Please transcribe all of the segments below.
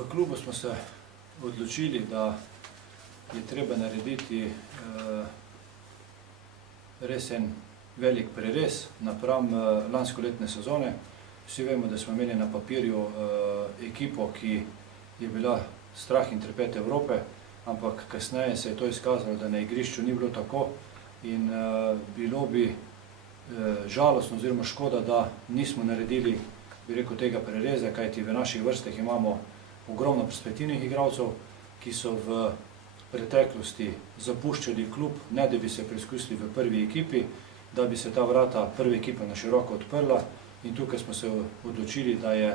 V klubu smo se odločili, da je treba narediti res en velik prerez napram lanskoletne sezone. Vsi vemo, da smo imeli na papirju ekipo, ki je bila strah in trepet Evrope, ampak kasneje se je to izkazalo, da na igrišču ni bilo tako in bilo bi žalostno oziroma škoda, da nismo naredili, bi rekel, tega prereza, kajti v naših vrstah imamo ogromno perspektivnih igralcev, ki so v preteklosti zapuščali klub, ne da bi se preizkusili v prvi ekipi, da bi se ta vrata prve ekipe na široko odprla, in tukaj smo se odločili, da je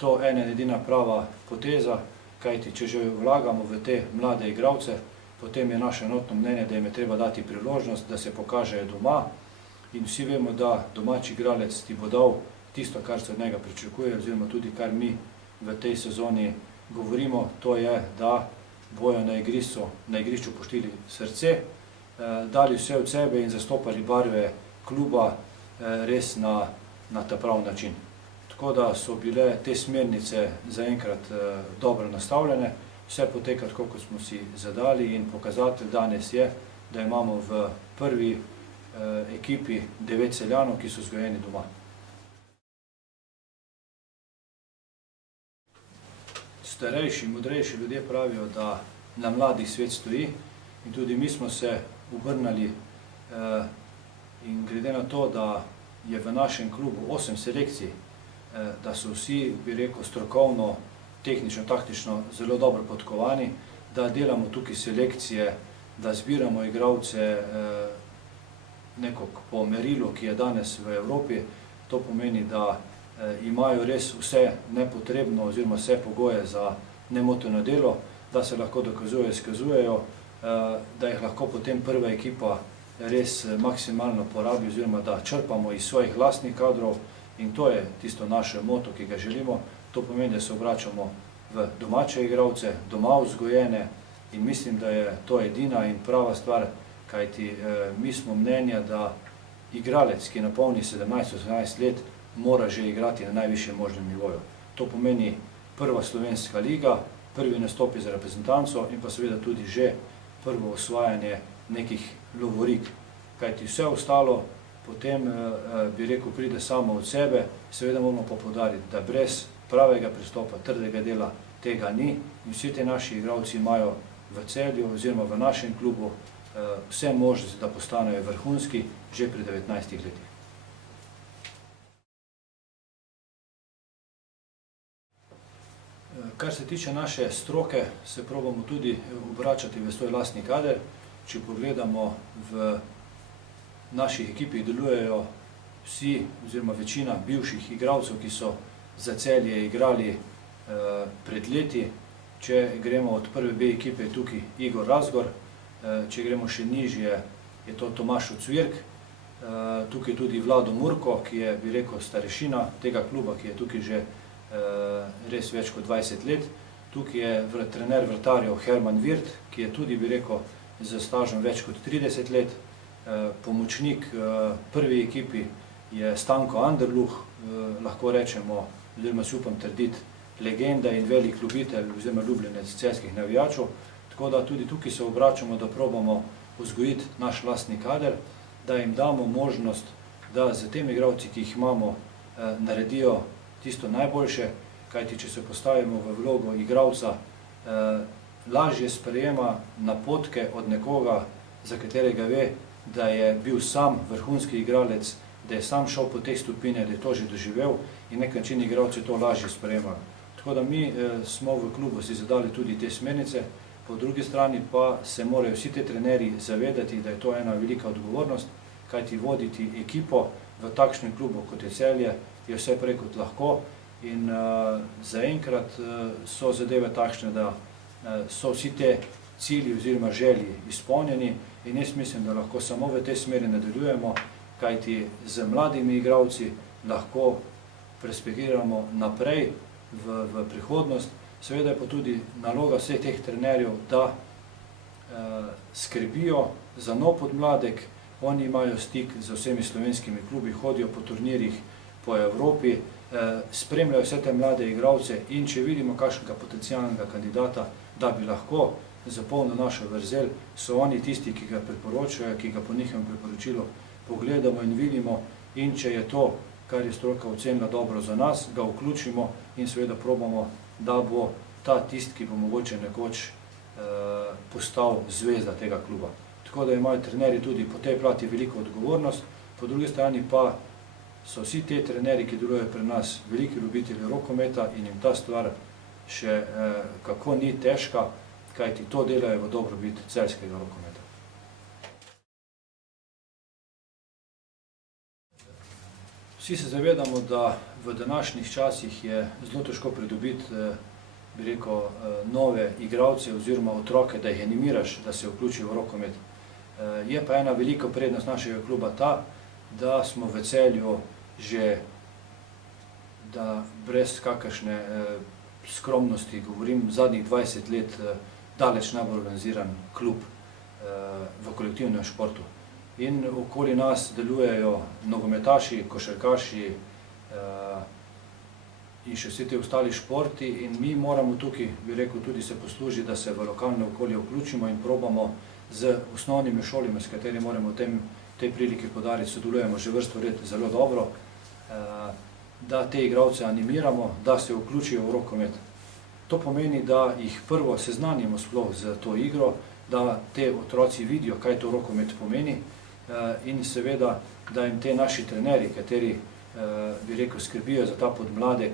to ena edina prava poteza, kajti če že vlagamo v te mlade igralce, potem je naše enotno mnenje, da jim je treba dati priložnost, da se pokažejo doma, in vsi vemo, da domači igralec ti bo dal tisto, kar se od njega pričakuje, oziroma tudi kar mi v tej sezoni govorimo, to je, da bojo na igrišču poštili srce, dali vse od sebe in zastopali barve kluba res na ta prav način. Tako da so bile te smernice zaenkrat dobro nastavljene, vse poteka tako, kot smo si zadali, in pokazatelj danes je, da imamo v prvi ekipi 9 Celjanov, ki so vzgojeni doma. Starejši, modrejši ljudje pravijo, da na mladih svet stoji, in tudi mi smo se obrnili in glede na to, da je v našem klubu 8 selekcij, da so vsi, bi rekel, strokovno, tehnično, taktično zelo dobro podkovani, da delamo tukaj selekcije, da zbiramo igralce nekako po merilu, ki je danes v Evropi. To pomeni, da imajo res vse nepotrebno oziroma vse pogoje za nemoteno delo, da se lahko dokazujejo, izkazujejo, da jih lahko potem prva ekipa res maksimalno porabi oziroma da črpamo iz svojih lastnih kadrov, in to je tisto naše moto, ki ga želimo. To pomeni, da se obračamo v domače igralce, doma vzgojene, in mislim, da je to edina in prava stvar, kajti mi smo mnenja, da igralec, ki napolni 17-18 let, mora že igrati na najvišjem možnem nivoju. To pomeni prva slovenska liga, prvi nastopi za reprezentanco in pa seveda tudi že prvo osvajanje nekih lovorik. Kajti vse ostalo potem, bi rekel, pride samo od sebe, seveda moramo pa poudariti, da brez pravega pristopa, trdega dela tega ni, in vsi te naši igralci imajo v Celju oziroma v našem klubu vse možnosti, da postanejo vrhunski že pri 19 letih. Kar se tiče naše stroke, se probamo tudi obračati v svoj lastni kader. Če pogledamo, v naših ekipih delujejo vsi oziroma večina bivših igralcev, ki so za Celje igrali pred leti. Če gremo od prve B ekipe, je tukaj Igor Razgor, če gremo še nižje, je to Tomaž Ocvirk, tukaj tudi Vlado Murko, ki je, bi rekel, starešina tega kluba, ki je tukaj že res več kot 20 let. Tukaj je trener vratarjev Herman Virt, ki je tudi, bi rekel, z stažem več kot 30 let. Pomočnik prvi ekipi je Stanko Anderluh, lahko rečemo, oziroma si upam trditi, legenda in velik ljubitelj oziroma ljubljenec celjskih navijačev. Tako da tudi tukaj se obračamo, da probamo vzgojiti naš lastni kader, da jim damo možnost, da z temi igralci, ki jih imamo, naredijo tisto najboljše, kajti če se postavimo v vlogo igralca, lažje sprejema napotke od nekoga, za katerega ve, da je bil sam vrhunski igralec, da je sam šel po teh stopinjah, da je to že doživel, in nek način igralci to lažje sprejemajo. Tako da mi smo v klubu si zadali tudi te smernice, po drugi strani pa se morajo vsi te trenerji zavedati, da je to ena velika odgovornost, kajti voditi ekipo v takšnem klubu, kot je Celje, je vse prej kot lahko, in zaenkrat so zadeve takšne, da so vsi te cilji oziroma želji izpolnjeni, in jaz mislim, da lahko samo v tej smeri nadaljujemo, kajti z mladimi igralci lahko perspekiramo naprej v prihodnost. Seveda je pa tudi naloga vseh teh trenerjev, da skrbijo za nov podmladek. Oni imajo stik z vsemi slovenskimi klubi, hodijo po turnirjih po Evropi spremljajo vse te mlade igralce in če vidimo kakšnega potencialnega kandidata, da bi lahko zapolnil našo vrzel, so oni tisti, ki ga priporočajo, ki ga po njihovem priporočilu pogledamo in vidimo, in če je to, kar je stroka ocenila dobro za nas, ga vključimo in seveda probamo, da bo ta tisti, ki bo mogoče nekoč postal zvezda tega kluba. Tako da imajo trenerji tudi po tej plati veliko odgovornost, po drugi strani pa so vsi te trenerji, ki delujejo pri nas, veliki ljubitelji rokometa in jim ta stvar še kako ni težka, kajti to delajo v dobrobit celjskega rokometa. Vsi se zavedamo, da v današnjih časih je zelo težko pridobiti, bi rekel, nove igralce oziroma otroke, da jih animiraš, da se vključijo v rokomet. Je pa ena velika prednost našega kluba ta, da smo v Celju že, da brez kakršne skromnosti govorim, zadnjih 20 let daleč najbolj organiziran klub v kolektivnem športu. In okoli nas delujejo nogometaši, košarkaši in še vsi te ostali športi in mi moramo tukaj, bi rekel, tudi se poslužiti, da se v lokalne okolje vključimo in probamo z osnovnimi šolami, s katerimi moramo v tej priliki podariti, sodelujemo že vrsto let zelo dobro, da te igralce animiramo, da se vključijo v rokomet. To pomeni, da jih prvo seznanimo sploh z to igro, da te otroci vidijo, kaj to rokomet pomeni in seveda, da jim te naši trenerji, kateri, bi rekel, skrbijo za ta podmladek,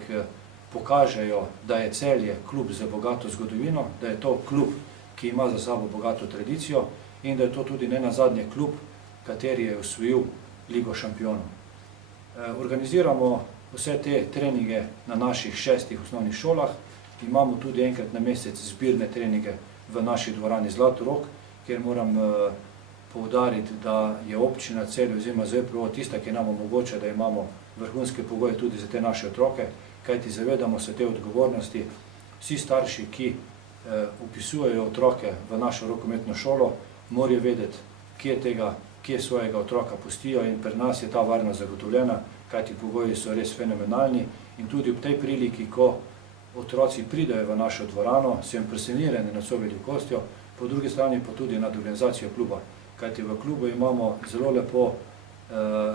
pokažejo, da je Celje klub z bogato zgodovino, da je to klub, ki ima za sabo bogato tradicijo in da je to tudi ne nazadnje klub, kateri je osvojil Ligo šampionov. Organiziramo vse te treninge na naših 6 osnovnih šolah, imamo tudi enkrat na mesec zbirne treninge v naši dvorani Zlatorog, kjer moram poudariti, da je občina Celje oziroma ZPO tista, ki nam omogoča, da imamo vrhunske pogoje tudi za te naše otroke, kajti zavedamo se te odgovornosti. Vsi starši, ki vpisujejo otroke v našo rokometno šolo, morajo vedeti, kje svojega otroka pustijo in pri nas je ta varnost zagotovljena, kajti pogoji so res fenomenalni in tudi ob tej priliki, ko otroci pridejo v našo dvorano, so jim presenirani nad svojo velikostjo, po drugi strani pa tudi nad organizacijo kluba, kajti v klubu imamo zelo lepo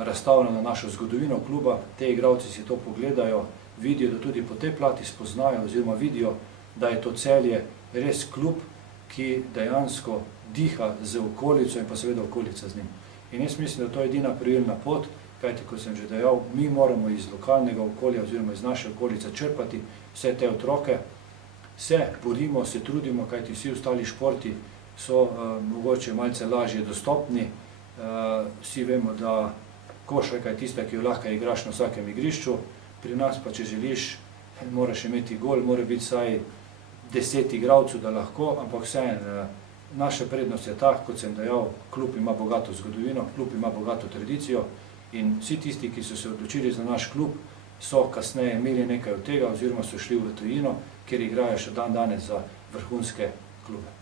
razstavljeno našo zgodovino kluba, te igralci si to pogledajo, vidijo, da tudi po tej plati spoznajo oziroma vidijo, da je to Celje res klub, ki dejansko diha z okolico in pa seveda okolica z njim. In jaz mislim, da to je edina pravilna pot, kajti, kot sem že dejal, mi moramo iz lokalnega okolja oziroma iz naše okolice črpati vse te otroke, se borimo, se trudimo, kajti vsi ostali športi so mogoče malce lažje dostopni. Vsi vemo, da košarka je tista, ki jo lahko igraš na vsakem igrišču, pri nas pa, če želiš, moraš imeti gol, mora biti vsaj 10 igralcev, da lahko, ampak vseeno, naša prednost je ta, kot sem dejal, klub ima bogato zgodovino, klub ima bogato tradicijo in vsi tisti, ki so se odločili za naš klub, so kasneje imeli nekaj od tega oziroma so šli v tujino, kjer igrajo še dan danes za vrhunske klube.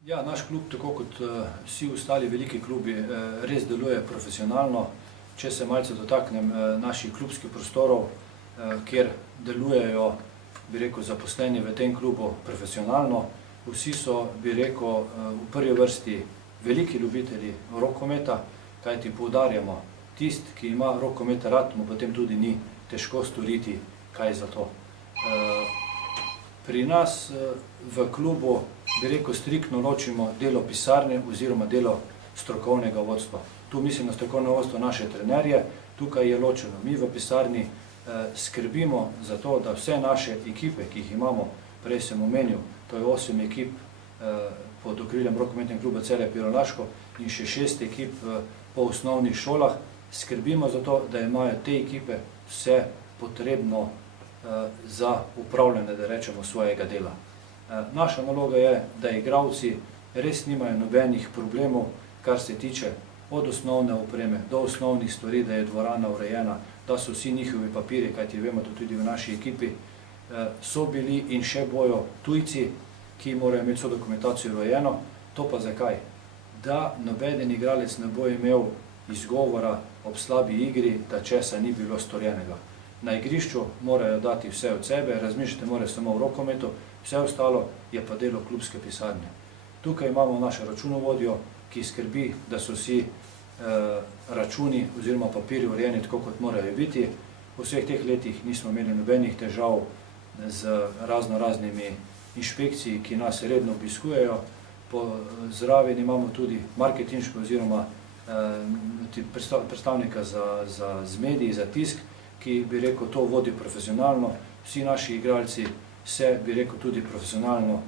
Ja, naš klub, tako kot vsi ostali veliki klubi, res deluje profesionalno. Če se malce dotaknem naših klubskih prostorov, kjer delujejo, bi rekel, zaposleni v tem klubu profesionalno, vsi so, bi rekel, v prvi vrsti veliki ljubitelji rokometa, kajti poudarjamo, tisti, ki ima rokomet rad, mu potem tudi ni težko storiti kaj za to. Pri nas v klubu, bi rekel, striktno ločimo delo pisarne oziroma delo strokovnega vodstva. Tu mislim na strokovno vodstvo naše trenerje, tukaj je ločeno. Mi v pisarni skrbimo za to, da vse naše ekipe, ki jih imamo, prej sem omenil, to je 8 ekip pod okriljem rokometnega kluba Celje Piran Laško in še 6 ekip po osnovnih šolah, skrbimo za to, da imajo te ekipe vse potrebno za upravljanje, da rečemo, svojega dela. Naša naloga je, da igralci res nimajo nobenih problemov, kar se tiče od osnovne opreme do osnovnih stvari, da je dvorana urejena, da so vsi njihovi papiri, kajti vemo, da tudi v naši ekipi so bili in še bojo tujci, ki morajo imeti vso dokumentacijo urejeno. To pa zakaj? Da nobeden igralec ne bo imel izgovora ob slabi igri, da česa ni bilo storjenega. Na igrišču morajo dati vse od sebe, razmišljati morajo samo v rokometu, vse ostalo je pa delo klubske pisarne. Tukaj imamo našo računovodjo, ki skrbi, da so vsi računi oziroma papirji urejeni tako, kot morajo biti. V vseh teh letih nismo imeli nobenih težav z raznimi inšpekciji, ki nas redno obiskujejo. Zraven imamo tudi marketinško oziroma predstavnika za medij, za tisk, ki bi rekel to vodi profesionalno. Vsi naši igralci se, bi rekel, tudi profesionalno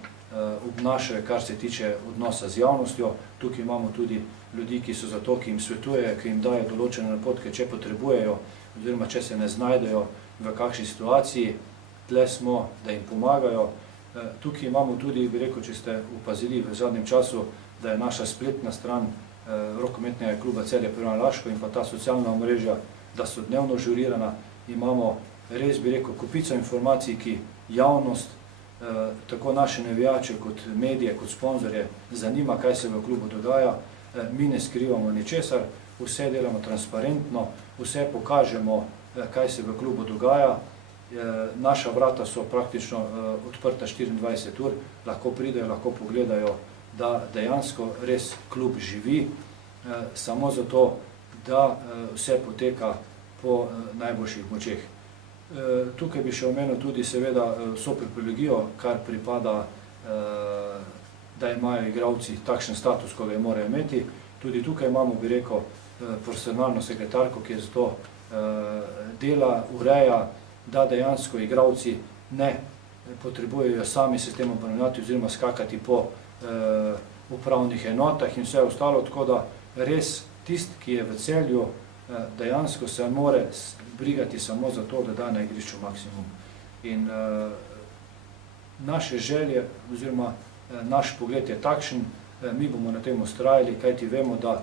obnašajo, kar se tiče odnosa z javnostjo. Tukaj imamo tudi ljudi, ki so za to, ki jim svetujejo, ki jim dajo določene napotke, če potrebujejo oziroma če se ne znajdejo v kakšni situaciji. Tle smo, da jim pomagajo. Tukaj imamo tudi, bi rekel, če ste opazili v zadnjem času, da je naša spletna stran rokometnega kluba Celje Piran Laško in pa ta socialna omrežja, da so dnevno žurirana. Imamo res, bi rekel, kupico informacij, ki javnost, tako naše navijače kot medije, kot sponzorje zanima, kaj se v klubu dogaja. Mi ne skrivamo ničesar, vse delamo transparentno, vse pokažemo, kaj se v klubu dogaja. Naša vrata so praktično odprta 24 ur, lahko pridejo, lahko pogledajo, da dejansko res klub živi, samo zato, da vse poteka po najboljših močeh. Tukaj bi še omenil tudi seveda vso privilegijo, kar pripada, da imajo igralci takšen status, ko ga morajo imeti. Tudi tukaj imamo, bi rekel, profesionalno sekretarko, ki je zato dela, ureja, da dejansko igralci ne potrebujejo sami se s tem obravnavati oziroma skakati po upravnih enotah in vse ostalo, tako da res tisti, ki je v Celju, dejansko se more brigati samo za to, da da na igrišču maksimum. In naše želje oziroma naš pogled je takšen, mi bomo na tem vztrajali, kajti vemo, da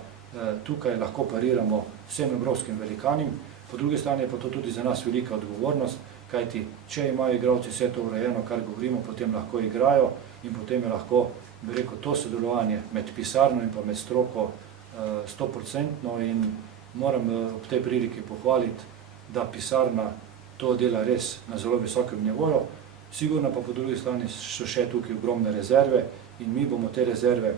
tukaj lahko pariramo vsem evropskim velikanim. Po drugi strani je pa to tudi za nas velika odgovornost, kajti če imajo igralci vse to urejeno, kar govorimo, potem lahko igrajo in potem je lahko, bi rekel, to sodelovanje med pisarno in pa med stroko 100% in moram ob tej priliki pohvaliti, da pisarna to dela res na zelo visokem nivoju. Sigurno pa po drugi strani so še tukaj ogromne rezerve in mi bomo te rezerve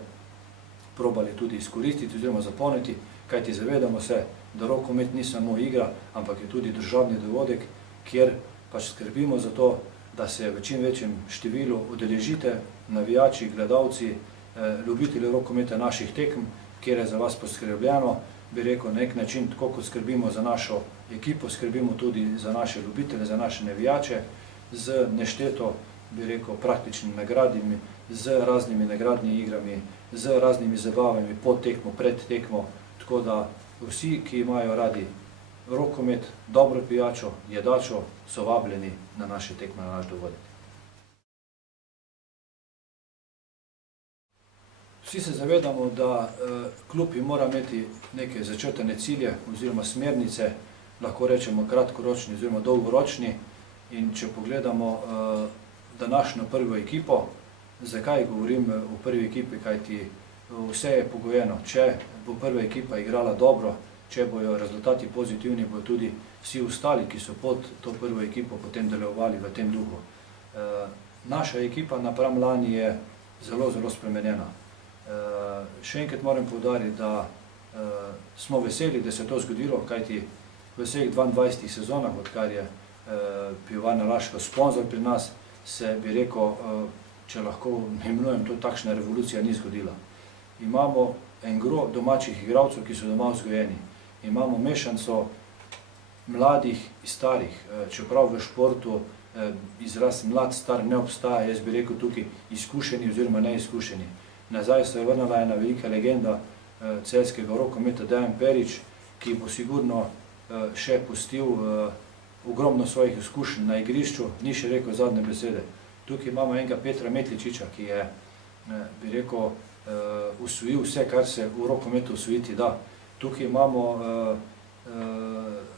probali tudi izkoristiti oziroma zapolniti, kajti zavedamo se, da rokomet ni samo igra, ampak je tudi državni dogodek, kjer pač skrbimo za to, da se v čim večjem številu udeležite navijači, gledalci, ljubitelji rokometa naših tekem, kjer je za vas poskrbljeno, bi rekel, na nek način, tako kot skrbimo za našo ekipo, skrbimo tudi za naše ljubitelje, za naše navijače, z nešteto, bi rekel, praktičnimi nagradami, z raznimi nagradnimi igrami, z raznimi zabavami po tekmo, pred tekmo, tako da vsi, ki imajo radi rokomet, dobro pijačo, jedačo, so vabljeni na naše tekme, na naš dogodek. Vsi se zavedamo, da klub mora imeti neke začrtane cilje oziroma smernice, lahko rečemo kratkoročni oziroma dolgoročni. In če pogledamo današnjo prvo ekipo, zakaj govorim o prvi ekipi, kajti vse je pogojeno. Če bo prva ekipa igrala dobro, če bojo rezultati pozitivni, bojo tudi vsi ostali, ki so pod to prvo ekipo, potem delovali v tem duhu. Naša ekipa napram lani je zelo, zelo spremenjena. Še enkrat moram poudariti, da smo veseli, da se je to zgodilo, kajti v vseh 22 sezonah, odkar je Pivovarna Laško sponzor pri nas, se bi rekel, če lahko imenujem to, takšna revolucija ni zgodila. Imamo en gro domačih igralcev, ki so doma vzgojeni. Imamo mešanco mladih in starih, čeprav v športu izraz mlad, star ne obstaja, jaz bi rekel tukaj izkušeni oziroma neizkušeni. Nazaj se je vrnila ena velika legenda celjskega rokometa Dejan Perić, ki bo sigurno še pustil ogromno svojih izkušenj na igrišču, ni še rekel zadnje besede. Tukaj imamo enega Petra Metličiča, ki je, bi rekel, usvojil vse, kar se v rokometu usvojiti da. Tukaj imamo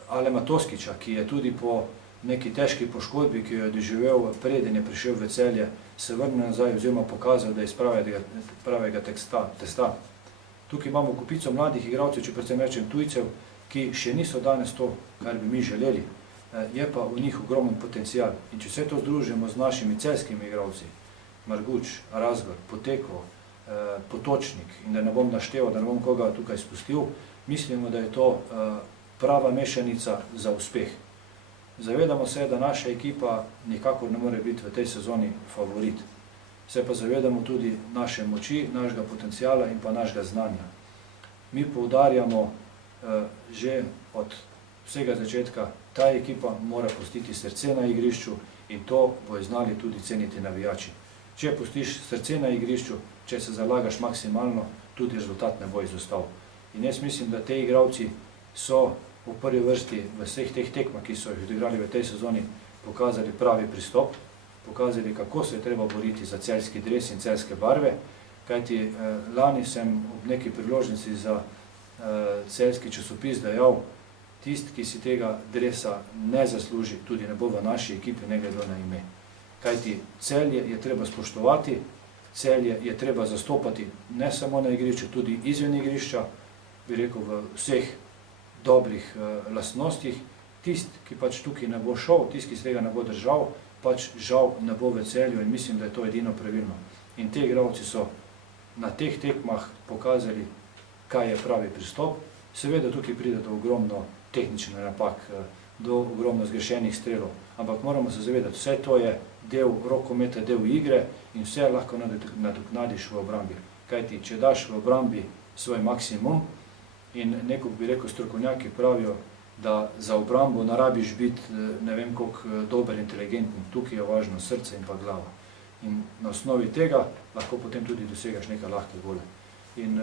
Alema Toskića, ki je tudi po neki težki poškodbi, ki jo je doživel, preden je prišel v Celje, se vrnil nazaj oziroma pokazal, da je iz pravega testa. Tukaj imamo kupico mladih igralcev, če predvsem rečem tujcev, ki še niso danes to, kar bi mi želeli. Je pa v njih ogromen potencial. In če vse to združimo z našimi celjskimi igralci, Marguč, Razgor, Poteko, Potočnik, in da ne bom našteval, da ne bom koga tukaj spustil, mislimo, da je to prava mešanica za uspeh. Zavedamo se, da naša ekipa nikakor ne more biti v tej sezoni favorit. Se pa zavedamo tudi naše moči, našega potencijala in pa našega znanja. Mi poudarjamo že od vsega začetka, ta ekipa mora pustiti srce na igrišču in to bojo znali tudi ceniti navijači. Če pustiš srce na igrišču, če se zalagaš maksimalno, tudi rezultat ne bo izostal. In jaz mislim, da te igralci so v prvi vrsti v vseh teh tekmah, ki so jih odigrali v tej sezoni, pokazali pravi pristop, pokazali, kako se je treba boriti za celjski dres in celjske barve, kajti lani sem ob neki priložnici za celjski časopis dejal, tisti, ki si tega dresa ne zasluži, tudi ne bo v naši ekipi, ne glede na ime. Kajti Celje je treba spoštovati, Celje je treba zastopati ne samo na igrišču, tudi izven igrišča, bi rekel v vseh dobrih lastnostih. Tisti, ki pač tukaj ne bo šel, tisti, ki se tega ne bo držal, pač žal ne bo v Celju in mislim, da je to edino pravilno. In te igralci so na teh tekmah pokazali, kaj je pravi pristop. Seveda tukaj pride do ogromno tehničnih napak, do ogromno zgrešenih strelov, ampak moramo se zavedati, vse to je del rokometa, del igre in vse lahko nadoknadiš v obrambi. Kajti, če daš v obrambi svoj maksimum in neko bi rekel strokovnjaki pravijo, da za obrambo ne rabiš biti ne vem koliko dober, inteligenten, tukaj je važno srce in pa glava. In na osnovi tega lahko potem tudi dosegaš nekaj lahke gole. In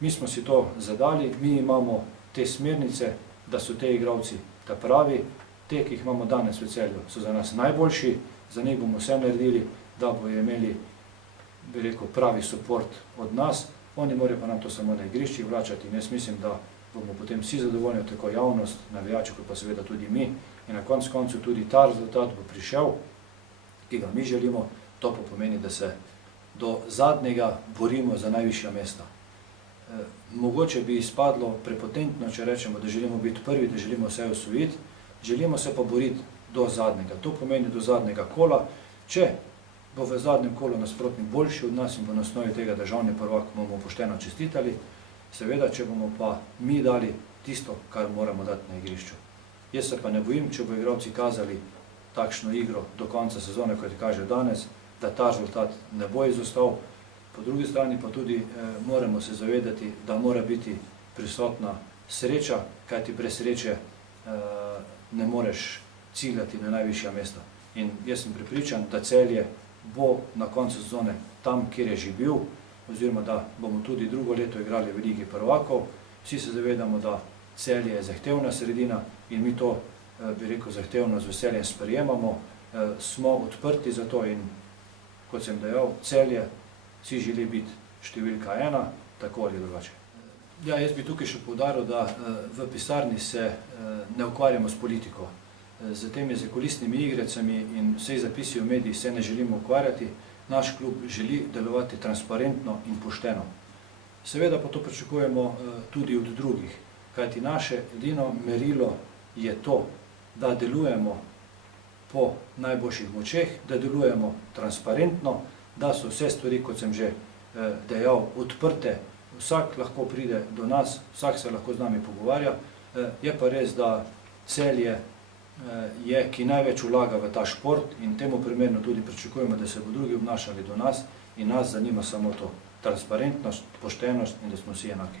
mi smo si to zadali, mi imamo te smernice, da so te igralci ta pravi, te, ki jih imamo danes v Celju, so za nas najboljši, za njih bomo vse naredili, da bojo imeli, bi rekel, pravi support od nas, oni morajo pa nam to samo na igriščih vračati in jaz mislim, da bomo potem vsi zadovoljni, tako javnost, navijači, kot pa seveda tudi mi in na koncu tudi ta rezultat bo prišel, ki ga mi želimo, to pa pomeni, da se do zadnjega borimo za najvišja mesta. Mogoče bi izpadlo prepotentno, če rečemo, da želimo biti prvi, da želimo vse osvojiti, želimo se pa boriti do zadnjega. To pomeni do zadnjega kola. Če bo v zadnjem kolu nasprotnik boljši od nas in bo na osnovi tega državni prvak, bomo pošteno čestitali, seveda, če bomo pa mi dali tisto, kar moramo dati na igrišču. Jaz se pa ne bojim, če bo igralci kazali takšno igro do konca sezone, kot je kaže danes, da ta rezultat ne bo izostal. Po drugi strani pa tudi moramo se zavedati, da mora biti prisotna sreča, kajti brez sreče ne moreš ciljati na najvišja mesta. In jaz sem prepričan, da Celje bo na koncu sezone tam, kjer je že bil, oziroma da bomo tudi drugo leto igrali v Ligi prvakov. Vsi se zavedamo, da Celje je zahtevna sredina in mi to, bi rekel, zahtevno z veseljem sprejemamo. Smo odprti za to in, kot sem dejal, Celje si želi biti številka 1, tako ali drugače. Ja, jaz bi tukaj še poudaril, da v pisarni se ne ukvarjamo s politiko. Z temi zakulisnimi igrecami in vsej zapisi v medijih se ne želimo ukvarjati. Naš klub želi delovati transparentno in pošteno. Seveda pa to pričakujemo tudi od drugih, kajti naše edino merilo je to, da delujemo po najboljših močeh, da delujemo transparentno, da so vse stvari, kot sem že dejal, odprte, vsak lahko pride do nas, vsak se lahko z nami pogovarja. Je pa res, da Celje je, ki največ vlaga v ta šport in temu primerno tudi pričakujemo, da se bo drugi obnašali do nas in nas zanima samo to, transparentnost, poštenost in da smo vsi enaki.